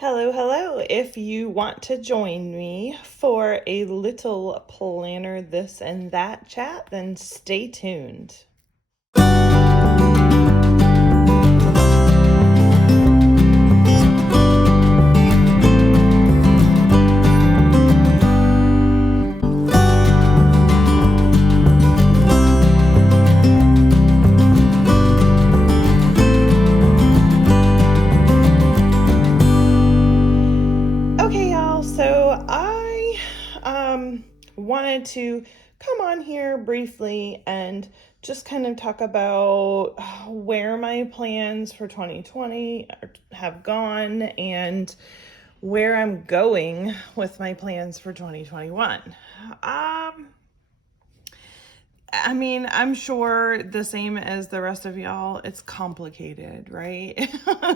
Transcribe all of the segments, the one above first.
Hello, hello. If you want to join me for a little planner this and that chat, then stay tuned. Okay, y'all. So I wanted to come on here briefly and just kind of talk about where my plans for 2020 have gone and where I'm going with my plans for 2021. I'm sure the same as the rest of y'all, it's complicated, right?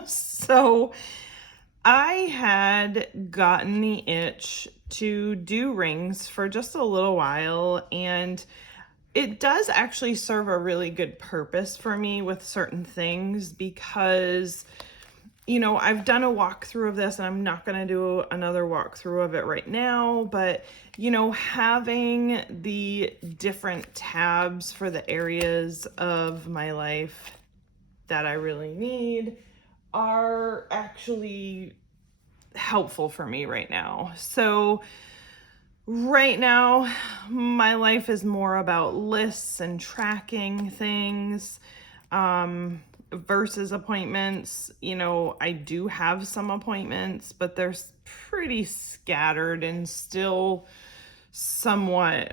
So I had gotten the itch to do rings for just a little while, and it does actually serve a really good purpose for me with certain things because I've done a walkthrough of this and I'm not going to do another walkthrough of it right now, but having the different tabs for the areas of my life that I really need are actually helpful for me right now. So right now, my life is more about lists and tracking things versus appointments. I do have some appointments, but they're pretty scattered and still somewhat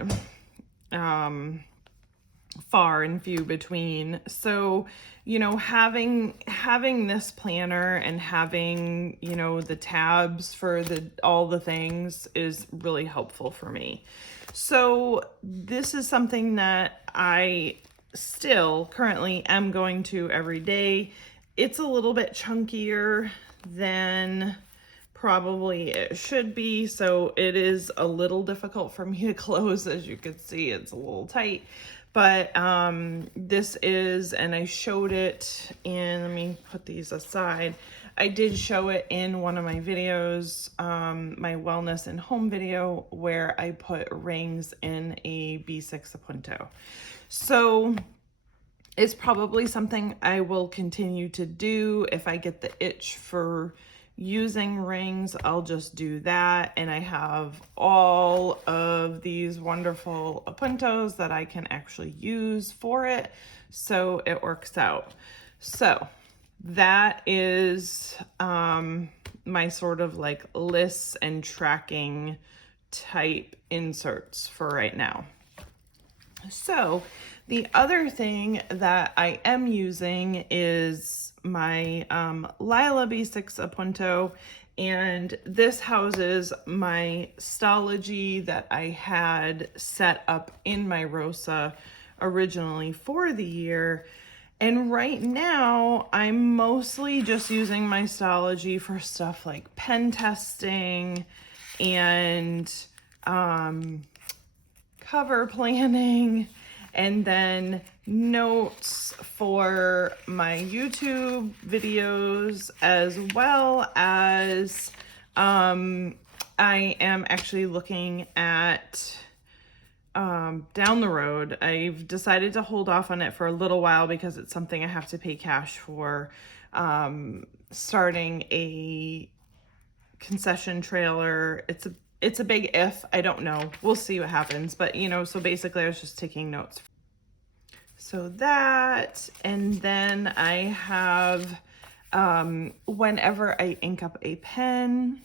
far and few between. So, having this planner and having, the tabs for all the things is really helpful for me. So this is something that I still currently am going to every day. It's a little bit chunkier than probably it should be, so it is a little difficult for me to close. As you can see, it's a little tight, but this is, and I showed it in, let me put these aside. I did show it in one of my videos, my wellness and home video, where I put rings in a B6 Punto. So it's probably something I will continue to do. If I get the itch for using rings, I'll just do that. And I have all of these wonderful puntos that I can actually use for it, so it works out. So that is my sort of like lists and tracking type inserts for right now. So the other thing that I am using is my Lila B6 Punto, and this houses my Stalogy that I had set up in my Rosa originally for the year. And right now, I'm mostly just using my Stalogy for stuff like pen testing and cover planning, and then notes for my YouTube videos, as well as I am actually looking at down the road. I've decided to hold off on it for a little while because it's something I have to pay cash for, starting a concession trailer. It's a big if. I don't know. We'll see what happens. But, so basically I was just taking notes. So that, and then I have, whenever I ink up a pen,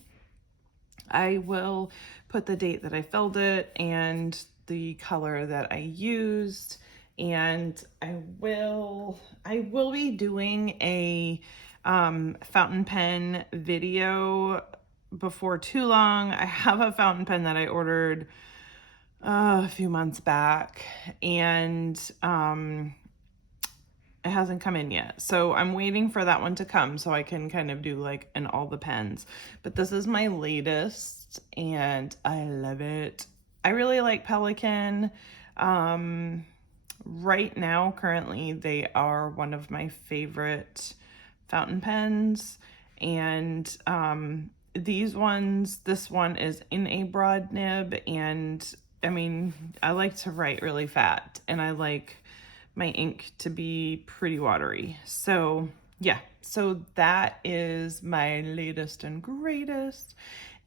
I will put the date that I filled it and the color that I used. And I will be doing a fountain pen video before too long. I have a fountain pen that I ordered a few months back, and it hasn't come in yet. So I'm waiting for that one to come so I can kind of do like an all the pens. But this is my latest and I love it. I really like Pelican. Right now, currently, they are one of my favorite fountain pens. And these ones, this one is in a broad nib, and I mean, I like to write really fat, and I like my ink to be pretty watery. So yeah, so that is my latest and greatest.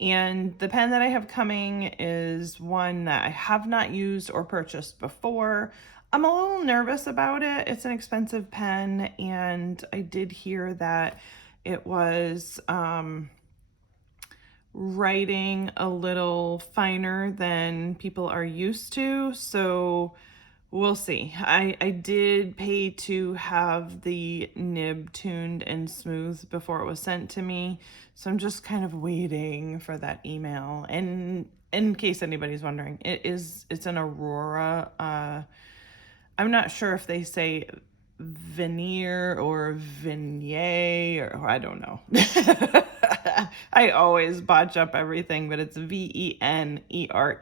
And the pen that I have coming is one that I have not used or purchased before. I'm a little nervous about it. It's an expensive pen, and I did hear that it was writing a little finer than people are used to. So we'll see. I did pay to have the nib tuned and smooth before it was sent to me. So I'm just kind of waiting for that email. And in case anybody's wondering, it's an Aurora. I'm not sure if they say veneer or vignette, or I don't know. I always botch up everything, but it's VENERE,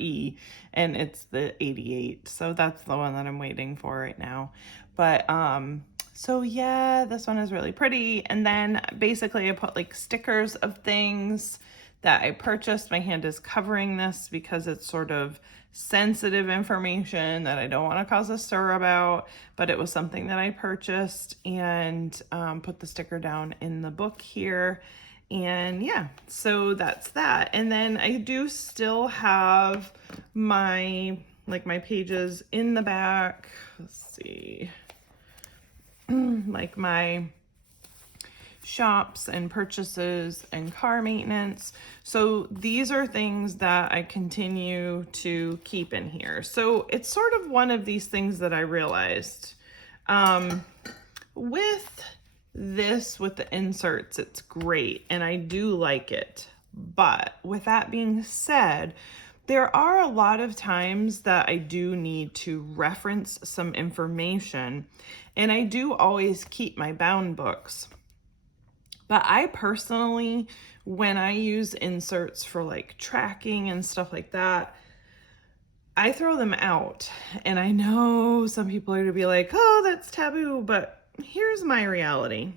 and it's the 88. So that's the one that I'm waiting for right now. But so yeah, this one is really pretty. And then basically I put like stickers of things that I purchased. My hand is covering this because it's sort of sensitive information that I don't want to cause a stir about, but it was something that I purchased, and put the sticker down in the book here. And yeah, so that's that. And then I do still have my pages in the back. Let's see. Like my shops and purchases and car maintenance. So these are things that I continue to keep in here. So it's sort of one of these things that I realized with this, with the inserts, it's great and I do like it. But with that being said, there are a lot of times that I do need to reference some information, and I do always keep my bound books. But I personally, when I use inserts for like tracking and stuff like that, I throw them out. And I know some people are gonna be like, oh, that's taboo, but here's my reality.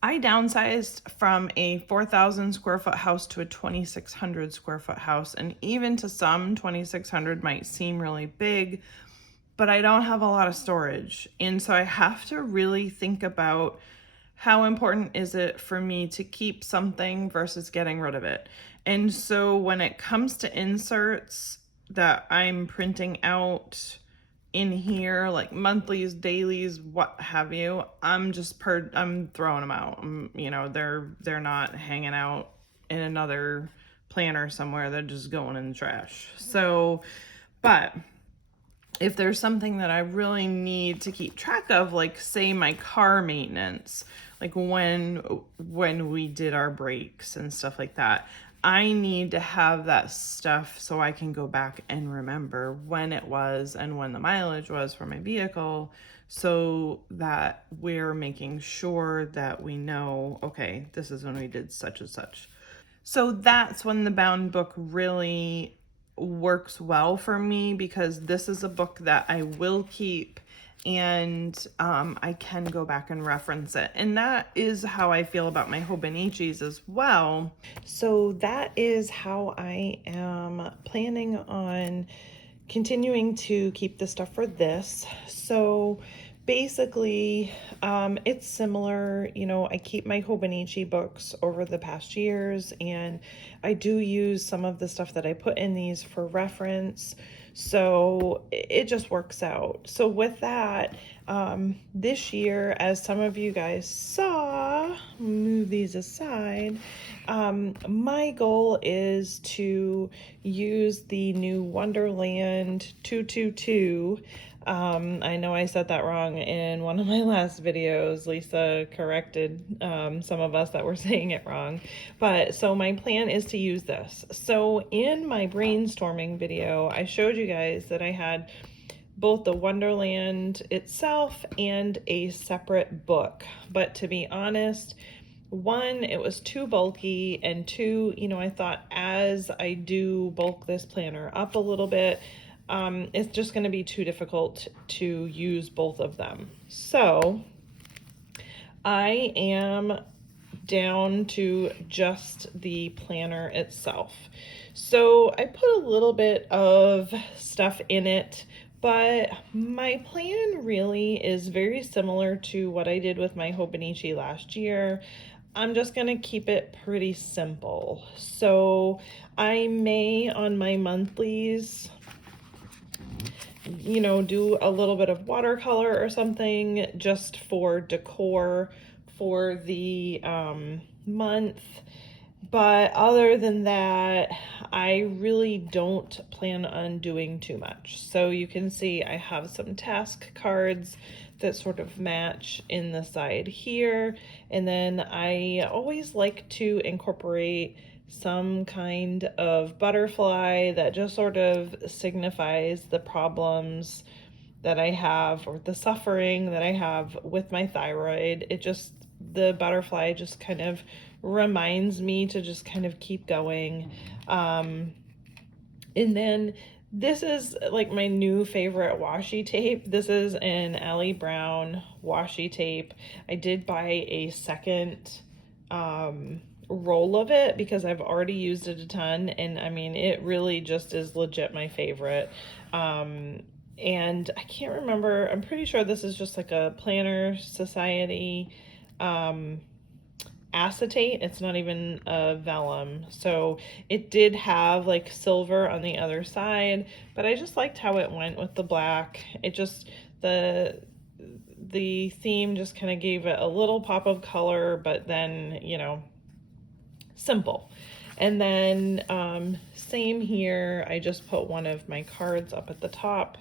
I downsized from a 4,000 square foot house to a 2,600 square foot house. And even to some, 2,600 might seem really big, but I don't have a lot of storage. And so I have to really think about how important is it for me to keep something versus getting rid of it. And so when it comes to inserts that I'm printing out in here, like monthlies, dailies, what have you, I'm throwing them out. You know, they're not hanging out in another planner somewhere. They're just going in the trash. So, but if there's something that I really need to keep track of, like say my car maintenance, like when we did our brakes and stuff like that, I need to have that stuff so I can go back and remember when it was and when the mileage was for my vehicle, so that we're making sure that we know, okay, this is when we did such and such. So that's when the bound book really works well for me, because this is a book that I will keep, and I can go back and reference it. And that is how I feel about my Hobonichis as well. So that is how I am planning on continuing to keep the stuff for this. So basically, it's similar. You know, I keep my Hobonichi books over the past years, and I do use some of the stuff that I put in these for reference. So it just works out. So with that, this year, as some of you guys saw, move these aside, my goal is to use the new Wonderland 222. I know I said that wrong in one of my last videos. Lisa corrected some of us that were saying it wrong. But so my plan is to use this. So in my brainstorming video, I showed you guys that I had both the Wonderland itself and a separate book. But to be honest, one, it was too bulky, and two, you know, I thought as I do bulk this planner up a little bit, it's just going to be too difficult to use both of them. So I am down to just the planner itself. So I put a little bit of stuff in it, but my plan really is very similar to what I did with my Hobonichi last year. I'm just going to keep it pretty simple. So I may on my monthlies, you know, do a little bit of watercolor or something just for decor for the month. But other than that, I really don't plan on doing too much. So you can see I have some task cards that sort of match in the side here. And then I always like to incorporate some kind of butterfly that just sort of signifies the problems that I have or the suffering that I have with my thyroid. The butterfly just kind of reminds me to just kind of keep going. And then this is like my new favorite washi tape. This is an Allie Brown washi tape. I did buy a second roll of it because I've already used it a ton, and I mean it really just is legit my favorite. And I can't remember, I'm pretty sure this is just like a Planner Society acetate. It's not even a vellum, so it did have like silver on the other side, but I just liked how it went with the black. It just, the theme just kind of gave it a little pop of color, but then, you know, simple. And then same here, I just put one of my cards up at the top.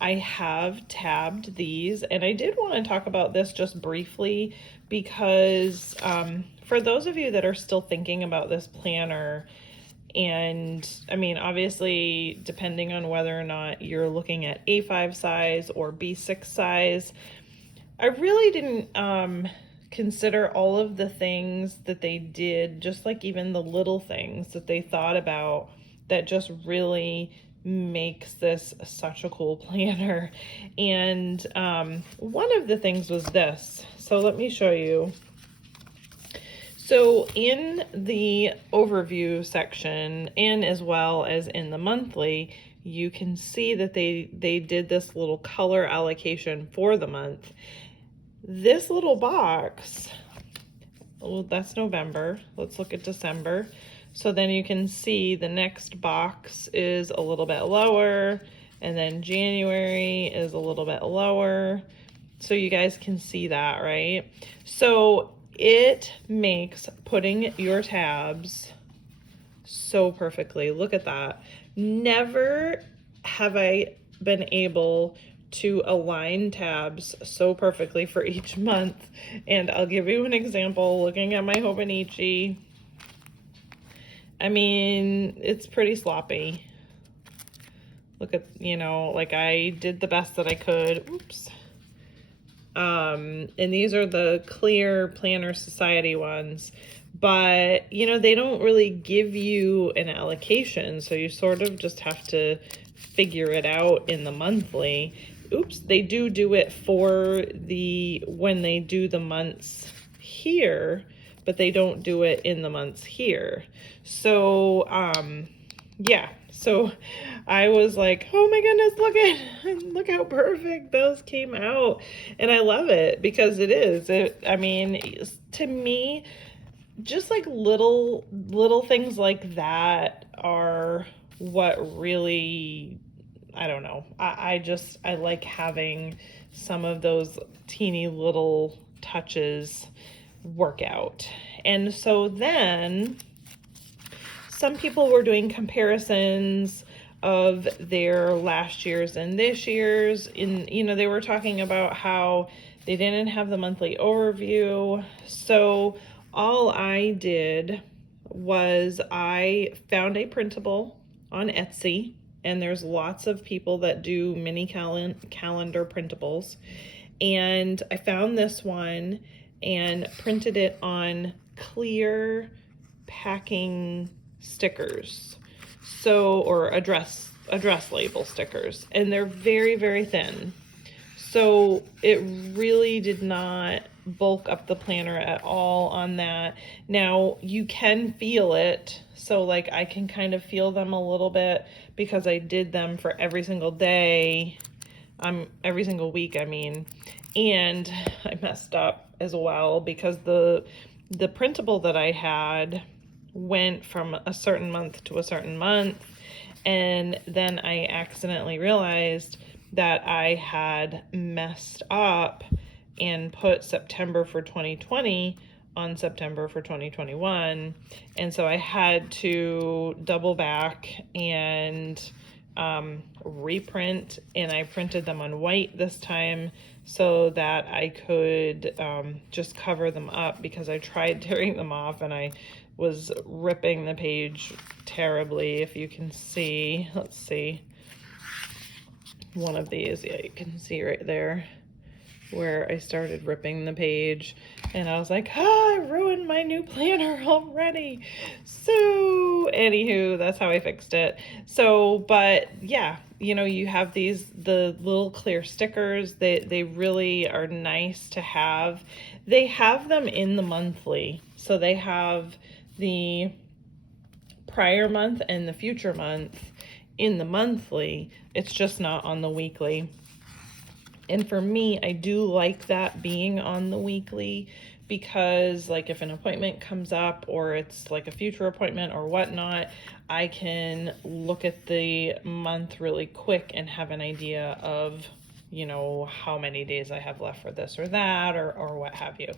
I have tabbed these, and I did want to talk about this just briefly because for those of you that are still thinking about this planner, and I mean, obviously, depending on whether or not you're looking at A5 size or B6 size, I really didn't consider all of the things that they did, just like even the little things that they thought about that just really makes this such a cool planner. And one of the things was this. So let me show you. So in the overview section, and as well as in the monthly, you can see that they did this little color allocation for the month. This little box, well, that's November. Let's look at December. So then you can see the next box is a little bit lower, and then January is a little bit lower. So you guys can see that, right? So it makes putting your tabs so perfectly. Look at that. Never have I been able to align tabs so perfectly for each month. And I'll give you an example. Looking at my Hobonichi, I mean, it's pretty sloppy. Look at, you know, like I did the best that I could. Oops. And these are the clear Planner Society ones, but you know, they don't really give you an allocation, so you sort of just have to figure it out in the monthly. Oops, they do it for the, when they do the months here, but they don't do it in the months here. So, yeah, so I was like, oh my goodness, look how perfect those came out. And I love it because it is. I mean, to me, just like little things like that are what really, I don't know. I like having some of those teeny little touches work out. And so then some people were doing comparisons of their last year's and this year's. You know, they were talking about how they didn't have the monthly overview. So all I did was I found a printable on Etsy, and there's lots of people that do mini calendar printables. And I found this one and printed it on clear packing stickers, so, or address label stickers, and they're very, very thin. So it really did not bulk up the planner at all on that. Now you can feel it, so like I can kind of feel them a little bit because I did them for every single day, every single week, I mean. And I messed up as well because the printable that I had went from a certain month to a certain month, and then I accidentally realized that I had messed up and put September for 2020 on September for 2021, and so I had to double back and reprint, and I printed them on white this time so that I could just cover them up, because I tried tearing them off and I was ripping the page terribly. If you can see, let's see, one of these, yeah, you can see right there where I started ripping the page, and I was like, I ruined my new planner already. So anywho, that's how I fixed it. So, but yeah, you know, you have the little clear stickers. They really are nice to have. They have them in the monthly, so they have the prior month and the future month in the monthly. It's just not on the weekly. And for me, I do like that being on the weekly, because like if an appointment comes up or it's like a future appointment or whatnot, I can look at the month really quick and have an idea of, you know, how many days I have left for this or that, or what have you.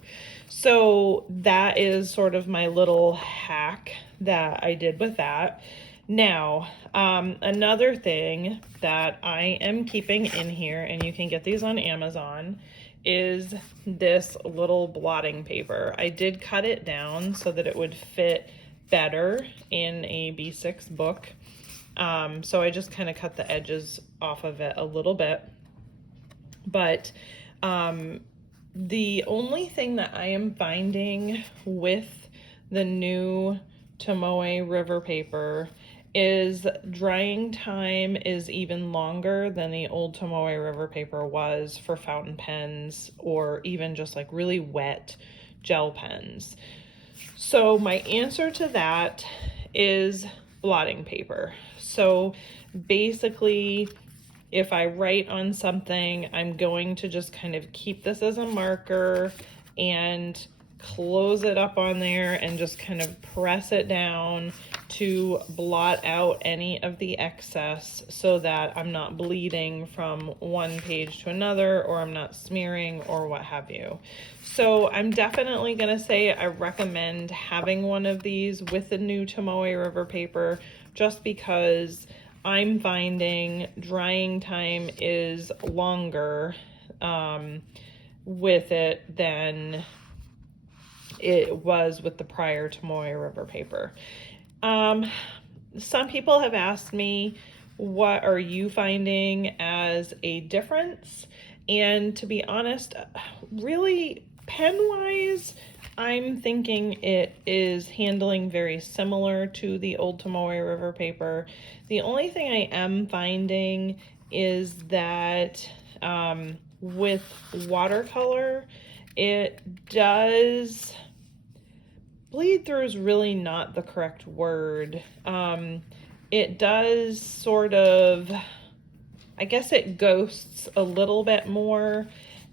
So that is sort of my little hack that I did with that. Now, another thing that I am keeping in here, and you can get these on Amazon, is this little blotting paper. I did cut it down so that it would fit better in a B6 book. So I just kind of cut the edges off of it a little bit. But the only thing that I am finding with the new Tomoe River paper is drying time is even longer than the old Tomoe River paper was for fountain pens, or even just like really wet gel pens. So my answer to that is blotting paper. So basically, if I write on something, I'm going to just kind of keep this as a marker and close it up on there and just kind of press it down to blot out any of the excess, so that I'm not bleeding from one page to another, or I'm not smearing or what have you. So I'm definitely going to say I recommend having one of these with the new Tomoe River paper, just because I'm finding drying time is longer with it than it was with the prior Tomoe River paper. Some people have asked me, what are you finding as a difference? And to be honest, really pen-wise, I'm thinking it is handling very similar to the old Tomoe River paper. The only thing I am finding is that with watercolor, it does... bleed through is really not the correct word. It does sort of, I guess it ghosts a little bit more,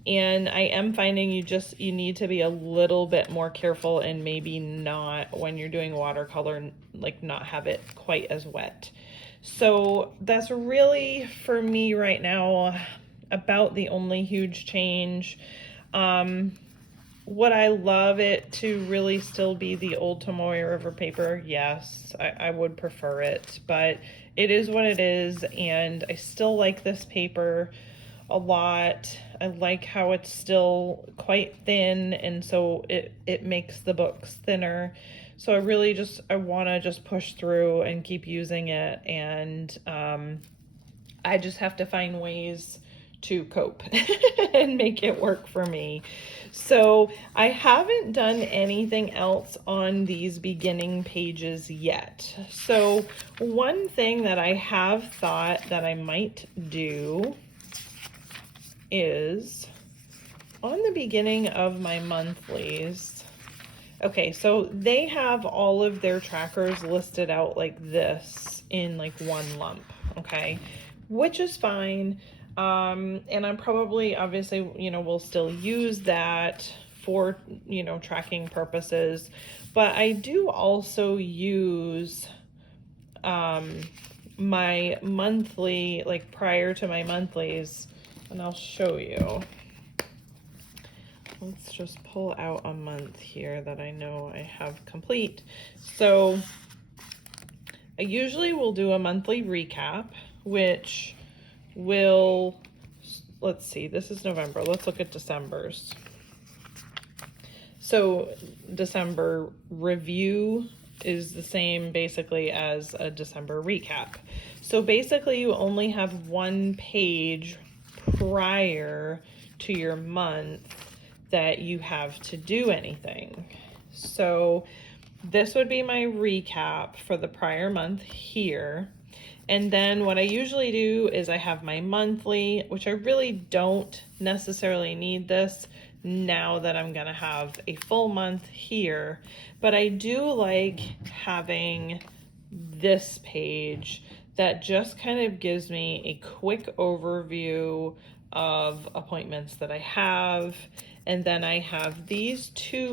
and I am finding you need to be a little bit more careful, and maybe not, when you're doing watercolor, like not have it quite as wet. So that's really, for me right now, about the only huge change. Would I love it to really still be the old Tomoe River paper? Yes, I would prefer it, but it is what it is, and I still like this paper a lot. I like how it's still quite thin, and so it makes the books thinner. So I want to just push through and keep using it, and I just have to find ways to cope and make it work for me. So I haven't done anything else on these beginning pages yet. So one thing that I have thought that I might do is on the beginning of my monthlies, okay, so they have all of their trackers listed out like this in like one lump, okay, which is fine. And I'm probably, obviously, you know, will still use that for, you know, tracking purposes, but I do also use my monthly, like prior to my monthlies, and I'll show you. Let's just pull out a month here that I know I have complete. So I usually will do a monthly recap, which will, let's see, this is November. Let's look at December's. So December review is the same basically as a December recap. So basically you only have one page prior to your month that you have to do anything. So this would be my recap for the prior month here. And then what I usually do is I have my monthly, which I really don't necessarily need this now that I'm gonna have a full month here, but I do like having this page that just kind of gives me a quick overview of appointments that I have. And then I have these two